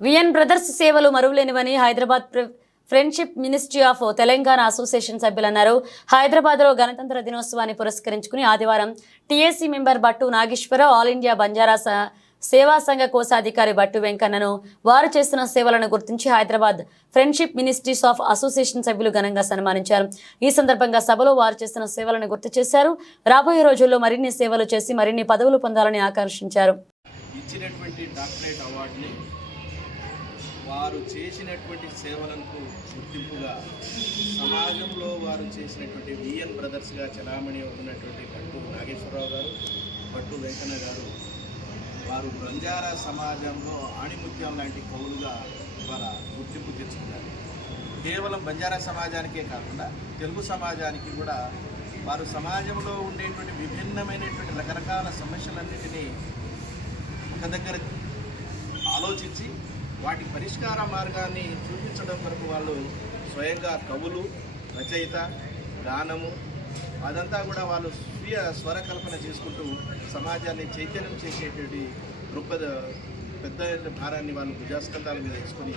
VN brothers సేవలు మరువలేనివని Hyderabad friendship ministry of Telangana association సభ్యులు అన్నారు. హైదరాబాద్లో గణతంత్ర దినోత్సవాన్ని పురస్కరించుకుని ఆదివారం TAC member Battu Nageswararao, all India Banjara సేవా సంఘ కోశాధికారి బట్టు వెంకన్నను వారు చేస్తున్న సేవలను గుర్తించి Hyderabad friendship ministries of association సభ్యులు ఘనంగా సన్మానించారు. ఈ సందర్భంగా సభలో వారు చేస్తున్న సేవలను గుర్తు చేశారు. రాబోయే రోజుల్లో మరిన్ని సేవలు చేసి మరిన్ని పదవులు పొందాలని ఆకాంక్షించారు. వారు చేసినటువంటి సేవలకు గుర్తింపుగా సమాజంలో వారు చేసినటువంటి విఎన్ బ్రదర్స్గా చలామణి అవుతున్నటువంటి పట్టు నాగేశ్వరరావు గారు, పట్టు వెంకన్న గారు, వారు బంజారా సమాజంలో ఆణిముత్యం లాంటి కవులుగా ఇవాళ గుర్తింపు తెచ్చుకున్నారు. కేవలం బంజారా సమాజానికే కాకుండా తెలుగు సమాజానికి కూడా వారు సమాజంలో ఉండేటువంటి విభిన్నమైనటువంటి రకరకాల సమస్యలన్నింటినీ ఒక దగ్గర ఆలోచించి వాటి పరిష్కార మార్గాన్ని చూపించడం వరకు వాళ్ళు స్వయంగా కవులు, రచయిత, గానము అదంతా కూడా వాళ్ళు స్వీయ స్వరకల్పన చేసుకుంటూ సమాజాన్ని చైతన్యం చేసేటువంటి పెద్ద భారాన్ని వాళ్ళు భుజస్కంధాల మీద తీసుకొని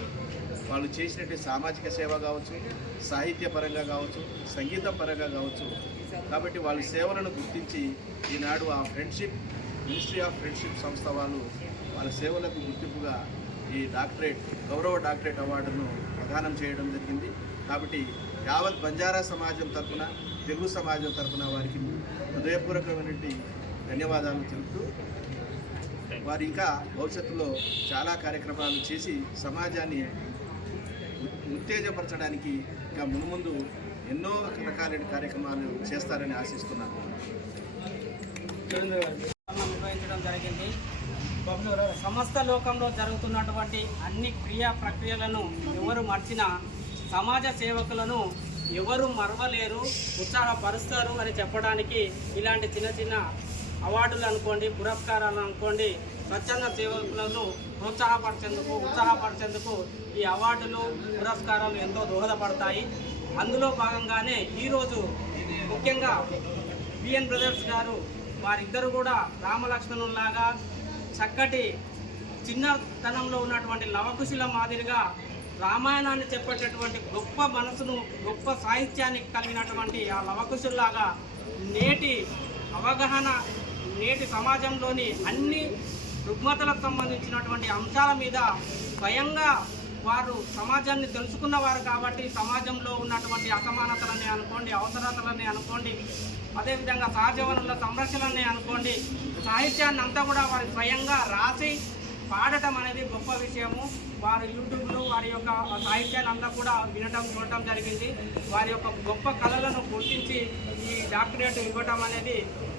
వాళ్ళు చేసినటువంటి సామాజిక సేవ కావచ్చు, సాహిత్య పరంగా కావచ్చు, సంగీతం పరంగా కావచ్చు. కాబట్టి వాళ్ళ సేవలను గుర్తించి ఈనాడు ఆ మినిస్ట్రీ ఆఫ్ ఫ్రెండ్షిప్ సంస్థ వాళ్ళ సేవలకు గుర్తింపుగా ఈ గౌరవ డాక్టరేట్ అవార్డును ప్రదానం చేయడం జరిగింది. కాబట్టి యావత్ బంజారా సమాజం తరఫున, తెలుగు సమాజం తరఫున వారికి హృదయపూర్వకమైనటువంటి ధన్యవాదాలు తెలుపుతూ వారు ఇంకా భవిష్యత్తులో చాలా కార్యక్రమాలు చేసి సమాజాన్ని ఉత్తేజపరచడానికి ఇంకా మున్ముందు ఎన్నో రకాలైన కార్యక్రమాలు చేస్తారని ఆశిస్తున్నాను. నిర్వహించడం జరిగింది. సమస్త లోకంలో జరుగుతున్నటువంటి అన్ని క్రియా ప్రక్రియలను ఎవరు మర్చినా సమాజ సేవకులను ఎవరు మరవలేరు, ఉత్సాహపరుస్తారు అని చెప్పడానికి ఇలాంటి చిన్న చిన్న అవార్డులు అనుకోండి, పురస్కారాలు అనుకోండి, స్వచ్ఛంద సేవకులను ఉత్సాహపరిచేందుకు ఈ అవార్డులు, పురస్కారాలు ఎంతో దోహదపడతాయి. అందులో భాగంగానే ఈరోజు ముఖ్యంగా విఎన్ బ్రదర్స్ గారు వారిద్దరు కూడా రామలక్ష్మణుల్లాగా చక్కటి చిన్నతనంలో ఉన్నటువంటి లవకుశుల మాదిరిగా రామాయణాన్ని చెప్పేటటువంటి గొప్ప మనసును, గొప్ప సాహిత్యాన్ని కలిగినటువంటి ఆ లవకుశుల్లాగా నేటి అవగాహన, నేటి సమాజంలోని అన్ని రుగ్మతలకు సంబంధించినటువంటి అంశాల మీద స్వయంగా వారు సమాజాన్ని తెలుసుకున్నవారు కాబట్టి సమాజంలో ఉన్నటువంటి అసమానతలని అనుకోండి, అవసరతలని అనుకోండి, అదేవిధంగా సహజ వనరుల సంరక్షణని అనుకోండి, సాహిత్యాన్ని అంతా కూడా వారు స్వయంగా రాసి పాడటం అనేది గొప్ప విషయము. వారు యూట్యూబ్లో వారి యొక్క సాహిత్యాన్ని అంతా కూడా చూడటం జరిగింది. వారి యొక్క గొప్ప కళలను గుర్తించి ఈ డాక్టరేట్ ఇవ్వటం అనేది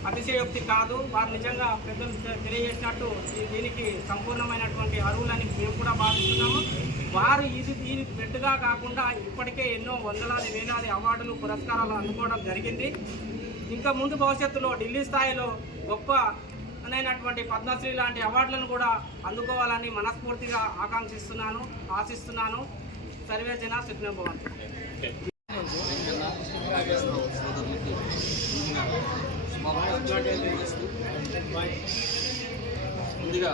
అతిశయోక్తి కాదు. వారు నిజంగా పెద్దలు తెలియజేసినట్టు దీనికి సంపూర్ణమైనటువంటి అర్హులని మేము కూడా భావిస్తున్నాము. వారు దీని పెట్టుగా కాకుండా ఇప్పటికే ఎన్నో వందలాది వేలాది అవార్డులు, పురస్కారాలు అందుకోవడం జరిగింది. ఇంకా ముందు భవిష్యత్తులో ఢిల్లీ స్థాయిలో గొప్ప అయినటువంటి పద్మశ్రీ లాంటి అవార్డులను కూడా అందుకోవాలని మనస్ఫూర్తిగా ఆశిస్తున్నాను. సర్వే జన సుఖినో భవంతు. ముందుగా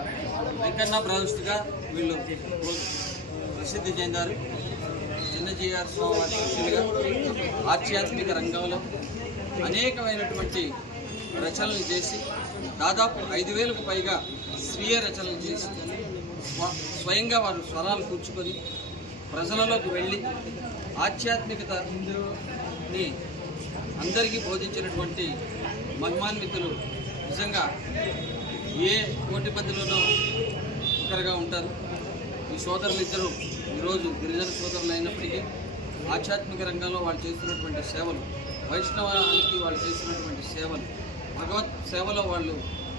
వెంకన్న బ్రదర్స్గా వీళ్ళు ప్రసిద్ధి చెందారు. చిన్నజీఆర్ స్వామి శిష్యులుగా ఆధ్యాత్మిక రంగంలో అనేకమైనటువంటి రచనలు చేసి దాదాపు 5,000కు పైగా స్వీయ రచనలు చేసి స్వయంగా వారు స్వరాలు కూర్చుకొని ప్రజలలోకి వెళ్ళి ఆధ్యాత్మికతని అందరికీ బోధించినటువంటి మహిమాన్వితులు. నిజంగా ఏ కోటి మందిలోనూ ఒకరుగా ఉంటారు. ఈ సోదరులిద్దరూ ఈరోజు గిరిజన సోదరులు అయినప్పటికీ ఆధ్యాత్మిక రంగంలో వాళ్ళు చేస్తున్నటువంటి సేవలు, వైష్ణవానికి వాళ్ళు చేస్తున్నటువంటి సేవలు, భగవత్ సేవలో వాళ్ళు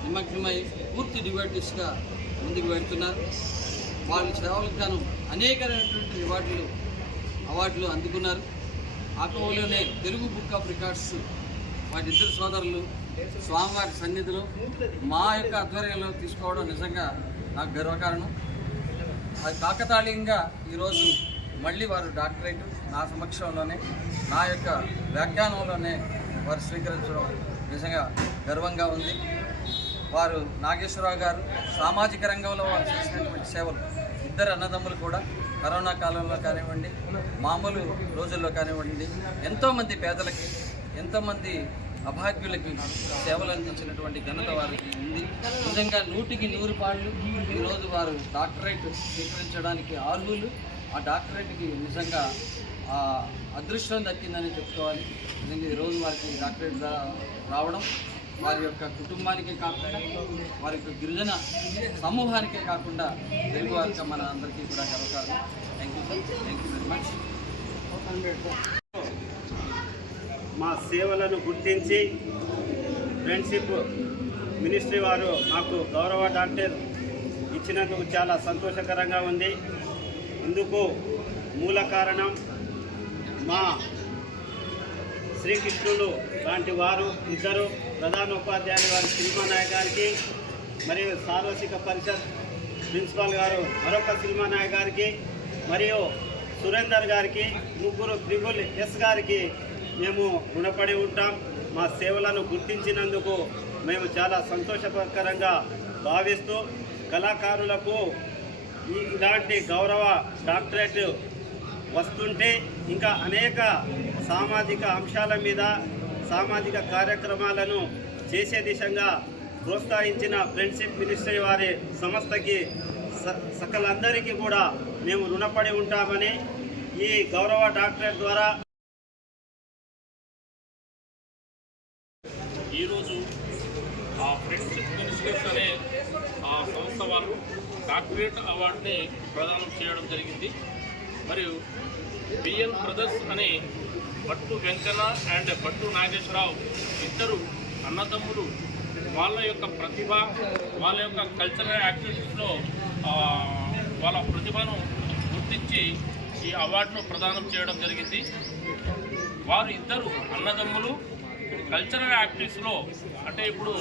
నిమగ్నమై పూర్తి డివోటీస్గా ముందుకు వెళ్తున్నారు. వాళ్ళ సేవలకు గాను అనేకమైనటువంటి అవార్డులు అందుకున్నారు. ఆ కోవలోనే తెలుగు బుక్ ఆఫ్ రికార్డ్స్ వాటిద్దరు సోదరులు స్వామివారి సన్నిధిలో మా యొక్క ఆధ్వర్యంలో తీసుకోవడం నిజంగా నాకు గర్వకారణం. అది కాకతాళీయంగా ఈరోజు మళ్ళీ వారు డాక్టరేట్ నా సమక్షంలోనే, నా యొక్క వ్యాఖ్యానంలోనే వారు స్వీకరించడం నిజంగా గర్వంగా ఉంది. వారు నాగేశ్వరరావు గారు సామాజిక రంగంలో వారు చేసినటువంటి సేవలు ఇద్దరు అన్నదమ్ములు కూడా కరోనా కాలంలో కానివ్వండి, మామూలు రోజుల్లో కానివ్వండి, ఎంతోమంది పేదలకి, ఎంతోమంది అభాగ్యులకి సేవలు అందించినటువంటి ఘనత వారికి ఉంది. నిజంగా 100కి 100 పాళ్ళు ఈరోజు వారు డాక్టరేట్ స్వీకరించడానికి అర్హులు. ఆ డాక్టరేట్కి నిజంగా అదృష్టం దక్కిందని చెప్పుకోవాలి. నిజంగా ఈరోజు వారికి డాక్టరేట్ రావడం వారి యొక్క కుటుంబానికే కాకుండా, వారి యొక్క గిరిజన సమూహానికే కాకుండా తెలుగు వారికి మన అందరికీ కూడా గర్వకారణం. Thank you sir, thank you very much. మా సేవలను గుర్తించి ఫ్రెండ్షిప్ మినిస్ట్రీ వారు మాకు గౌరవ డాక్టర్ ఇచ్చినందుకు చాలా సంతోషకరంగా ఉంది. ఇందుకు మూల కారణం మా శ్రీకృష్ణులు లాంటి వారు ఇద్దరు ప్రధానోపాధ్యాయులు గారు సినిమా నాయక్ గారికి, మరియు సార్వత్రిక పరిషత్ ప్రిన్సిపాల్ గారు మరొక సినిమా నాయక్ గారికి, మరియు సురేందర్ గారికి, ముగ్గురు SSS గారికి మేము రుణపడి ఉంటాం. మా సేవలను గుర్తించినందుకు మేము చాలా సంతోషకరంగా భావిస్తూ, కళాకారులకు ఇలాంటి గౌరవ డాక్టరేట్ వస్తుంటే ఇంకా అనేక సామాజిక అంశాల మీద సామాజిక కార్యక్రమాలను చేసే దిశగా ప్రోత్సహించిన ఫ్రెండ్షిప్ మినిస్ట్రీ వారి సంస్థకి సకలందరికీ కూడా మేము రుణపడి ఉంటామని ఈ గౌరవ డాక్టరేట్ ద్వారా ఈరోజు ఆ ఫ్రెండ్షిప్ మినిస్ట్రీస్ అనే ఆ సంస్థ వాళ్ళు డాక్టరేట్ అవార్డుని ప్రదానం చేయడం జరిగింది. మరియు బిఎన్ బ్రదర్స్ అనే భట్టు వెంకన్న అండ్ భట్టు నాగేశ్వరరావు ఇద్దరు అన్నదమ్ములు వాళ్ళ యొక్క ప్రతిభ, వాళ్ళ యొక్క కల్చరల్ యాక్టివిటీస్లో వాళ్ళ ప్రతిభను గుర్తించి ఈ అవార్డును ప్రదానం చేయడం జరిగింది. వారు ఇద్దరు అన్నదమ్ములు కల్చరల్ యాక్టివిటీస్లో, అంటే ఇప్పుడు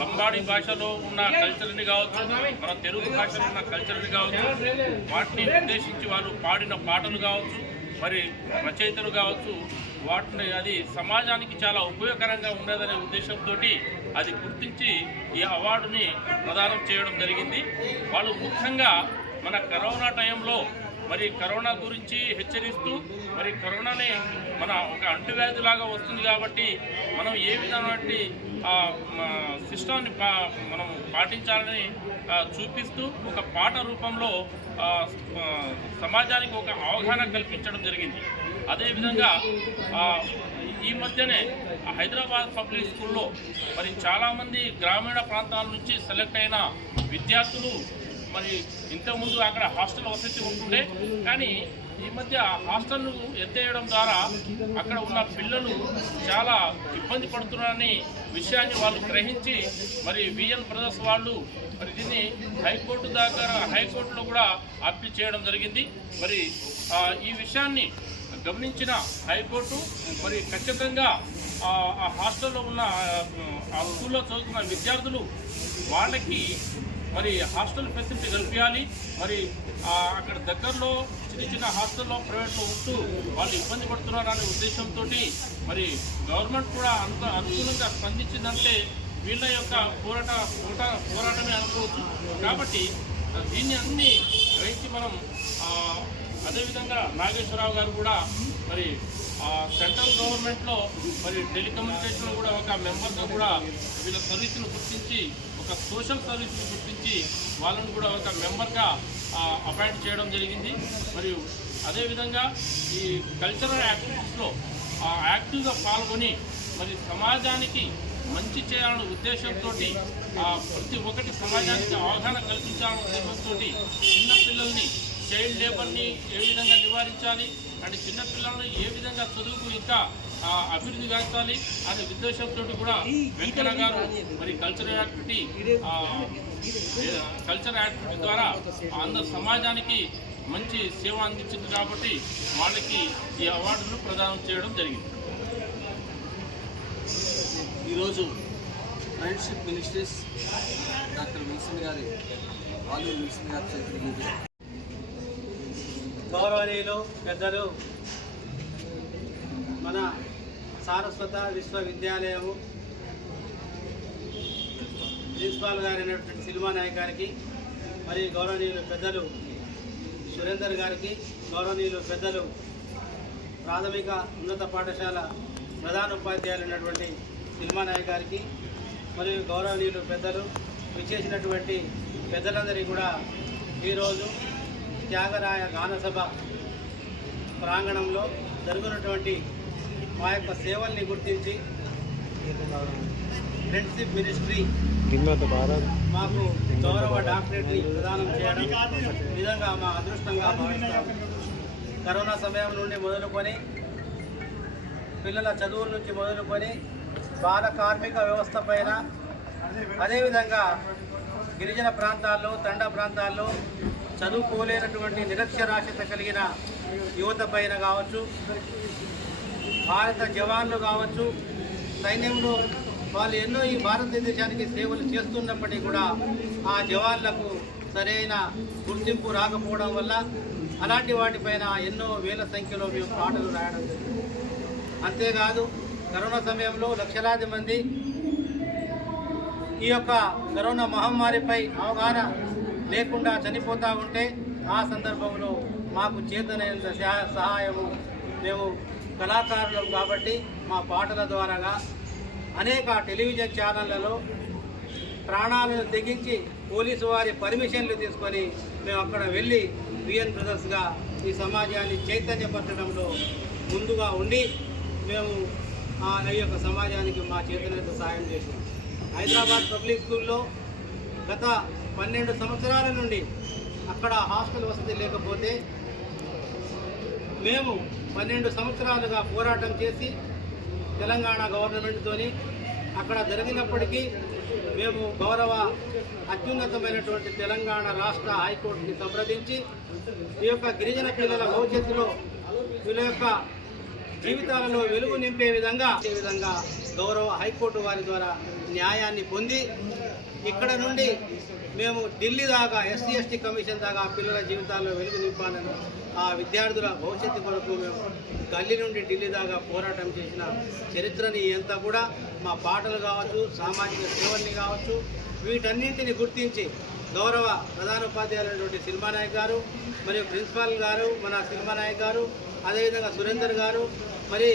లంబాడి భాషలో ఉన్న కల్చర్ని కావచ్చు, మన తెలుగు భాషలో ఉన్న కల్చర్ని కావచ్చు, వాటిని ఉద్దేశించి వాళ్ళు పాడిన పాటలు కావచ్చు, మరి రచయితలు కావచ్చు, వాటిని అది సమాజానికి చాలా ఉపయోగకరంగా ఉండేదనే ఉద్దేశంతో అది గుర్తించి ఈ అవార్డుని ప్రదానం చేయడం జరిగింది. వాళ్ళు ముఖ్యంగా మన కరోనా టైంలో మరి కరోనా గురించి హెచ్చరిస్తూ, మరి కరోనాని మన ఒక అంటువ్యాధిలాగా వస్తుంది కాబట్టి మనం ఏ విధమైనటువంటి సిస్టాన్ని మనం పాటించాలని చూపిస్తూ ఒక పాట రూపంలో సమాజానికి ఒక అవగాహన కల్పించడం జరిగింది. అదేవిధంగా ఈ మధ్యనే హైదరాబాద్ పబ్లిక్ స్కూల్లో మరి చాలామంది గ్రామీణ ప్రాంతాల నుంచి సెలెక్ట్ అయిన విద్యార్థులు, మరి ఇంతకుముందు అక్కడ హాస్టల్ వసతి ఉంటుండే, కానీ ఈ మధ్య హాస్టల్ను ఎత్తేయడం ద్వారా అక్కడ ఉన్న పిల్లలు చాలా ఇబ్బంది పడుతున్నారని విషయాన్ని వాళ్ళు గ్రహించి మరి బిఎన్ బ్రదర్స్ వాళ్ళు మరి దీన్ని హైకోర్టులో కూడా అప్పీల్ చేయడం జరిగింది. మరి ఈ విషయాన్ని గమనించిన హైకోర్టు మరి ఖచ్చితంగా ఆ హాస్టల్లో ఉన్న ఆ స్కూల్లో చదువుతున్న విద్యార్థులు వాళ్ళకి మరి హాస్టల్ ఫెసిలిటీ కల్పించాలి. మరి అక్కడ దగ్గరలో చిన్న హాస్టల్లో ప్రైవేట్లో ఉంటూ వాళ్ళు ఇబ్బంది పడుతున్నారనే ఉద్దేశంతో మరి గవర్నమెంట్ కూడా అంత అనుకూలంగా స్పందించిందంటే వీళ్ళ యొక్క పోరాటమే అనుకోవచ్చు. కాబట్టి దీన్ని అన్ని గ్రహించి మనం అదేవిధంగా నాగేశ్వరరావు గారు కూడా మరి సెంట్రల్ గవర్నమెంట్లో మరి టెలికమ్యూనికేషన్లో కూడా ఒక మెంబర్గా కూడా వీళ్ళ సర్వీస్ను గుర్తించి, ఒక సోషల్ సర్వీస్ని గుర్తించి వాళ్ళను కూడా ఒక మెంబర్గా అపాయింట్ చేయడం జరిగింది. మరియు అదేవిధంగా ఈ కల్చరల్ యాక్టివిటీస్లో యాక్టివ్గా పాల్గొని మరి సమాజానికి మంచి చేయాలనే ఉద్దేశంతో ప్రతి ఒక్కటి సమాజానికి అవగాహన కల్పించాలనే ఉద్దేశంతో చిన్నపిల్లల్ని చైల్డ్ లేబర్ని ఏ విధంగా నివారించాలి, అంటే చిన్నపిల్లలను ఏ విధంగా చదువుకు ఇంకా అభివృద్ధి కాచాలి అనే ఉద్దేశంతో కూడా వెంకన్న గారు మరి కల్చరల్ యాక్టివిటీ ద్వారా అందరు సమాజానికి మంచి సేవ అందించింది కాబట్టి వాళ్ళకి ఈ అవార్డును ప్రదానం చేయడం జరిగింది. ఈరోజు ఫ్రెండ్షిప్ మినిస్ట్రీస్ డాక్టర్ విల్సన్ గారి చేతుల మీద గౌరవనీయులు పెద్దలు మన సారస్వత విశ్వవిద్యాలయము ప్రిన్సిపాల్ గారైనటువంటి సినిమా నాయక్ గారికి, మరియు గౌరవనీయులు పెద్దలు సురేందర్ గారికి, గౌరవనీయులు పెద్దలు ప్రాథమిక ఉన్నత పాఠశాల ప్రధానోపాధ్యాయులు ఉన్నటువంటి సిల్మానాయక్ గారికి, మరియు గౌరవనీయులు పెద్దలు విచ్చేసినటువంటి పెద్దలందరికీ కూడా ఈరోజు త్యాగరాయ గానసభ ప్రాంగణంలో జరుగుతున్నటువంటి మా యొక్క సేవల్ని గుర్తించి ఫ్రెండ్షిప్ మినిస్ట్రీ మాకు గౌరవ డాక్టరేట్ని ప్రదానం చేయడం నిజంగా మా అదృష్టంగా భావిస్తాము. కరోనా సమయం నుండి మొదలుకొని పిల్లల చదువుల నుంచి మొదలుకొని బాల కార్మిక వ్యవస్థ పైన, అదేవిధంగా గిరిజన ప్రాంతాల్లో, తండా ప్రాంతాల్లో చదువుకోలేనటువంటి నిరక్షరాస్యత కలిగిన యువత పైన కావచ్చు, భారత జవాన్లు కావచ్చు, సైన్యంలో వాళ్ళు ఎన్నో ఈ భారతదేశానికి సేవలు చేస్తున్నప్పటికీ కూడా ఆ జవాన్లకు సరైన గుర్తింపు రాకపోవడం వల్ల అలాంటి వాటిపైన ఎన్నో వేల సంఖ్యలో మేము పాటలు రాయడం జరిగింది. అంతేకాదు కరోనా సమయంలో లక్షలాది మంది ఈ యొక్క కరోనా మహమ్మారిపై అవగాహన లేకుండా చనిపోతూ ఉంటే ఆ సందర్భంలో మాకు చేతనైనంత సహాయము మేము కళాకారులం కాబట్టి మా పాటల ద్వారాగా అనేక టెలివిజన్ ఛానళ్లలో ప్రాణాలను తెగించి పోలీసు వారి పర్మిషన్లు తీసుకొని మేము అక్కడ వెళ్ళి విఎన్ బ్రదర్స్గా ఈ సమాజాన్ని చైతన్యపరచడంలో ముందుగా ఉండి మేము ఈ యొక్క సమాజానికి మా చేతనైనంత సహాయం చేసాం. హైదరాబాద్ పబ్లిక్ స్కూల్లో గత 12 సంవత్సరాల నుండి అక్కడ హాస్టల్ వసతి లేకపోతే మేము 12 సంవత్సరాలుగా పోరాటం చేసి తెలంగాణ గవర్నమెంట్తోని అక్కడ జరిగినప్పటికీ మేము గౌరవ అత్యున్నతమైనటువంటి తెలంగాణ రాష్ట్ర హైకోర్టుని సంప్రదించి ఈ యొక్క గిరిజన పిల్లల భవిష్యత్తులో వీళ్ళ యొక్క జీవితాలలో వెలుగు నింపే విధంగా గౌరవ హైకోర్టు వారి ద్వారా న్యాయాన్ని పొంది ఇక్కడ నుండి మేము ఢిల్లీ దాకా ఎస్సీ ఎస్టీ కమిషన్ దాకా పిల్లల జీవితాల్లో వెలుగు నింపాలని ఆ విద్యార్థుల భవిష్యత్తు కొరకు మేము గల్లీ నుండి ఢిల్లీ దాకా పోరాటం చేసిన చరిత్రని అంతా కూడా మా పాటలు కావచ్చు, సామాజిక సేవల్ని కావచ్చు, వీటన్నింటిని గుర్తించి గౌరవ ప్రధానోపాధ్యాయులైనటువంటి సిల్మానాయక్ గారు, మరియు ప్రిన్సిపాల్ గారు మన సిల్మానాయక్ గారు, అదేవిధంగా సురేందర్ గారు, మరి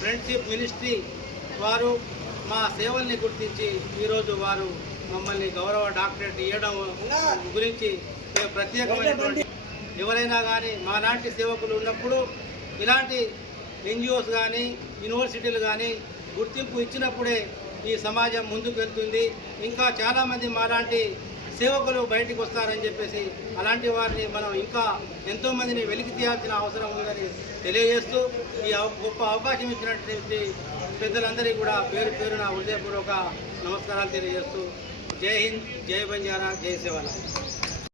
ఫ్రెండ్షిప్ మినిస్ట్రీ వారు మా సేవల్ని గుర్తించి ఈరోజు వారు మమ్మల్ని గౌరవ డాక్టరేట్ ఇవ్వడం గురించి మేము ప్రత్యేకమైనటువంటి ఎవరైనా కానీ మాలాంటి సేవకులు ఉన్నప్పుడు ఇలాంటి ఎన్జిఓస్ కానీ యూనివర్సిటీలు కానీ గుర్తింపు ఇచ్చినప్పుడే ఈ సమాజం ముందుకు వెళ్తుంది. ఇంకా చాలామంది మాలాంటి సేవకులు బయటికి వస్తారని చెప్పేసి అలాంటి వారిని మనం ఇంకా ఎంతోమందిని వెలికి తీయాల్సిన అవసరం ఉందని తెలియజేస్తూ ఈ గొప్ప అవకాశం ఇచ్చినటువంటి పెద్దలందరికీ కూడా పేరు పేరున హృదయపూర్వక నమస్కారాలు తెలియజేస్తూ జై హింద్, జై బంజారా, జై సేవలాల్.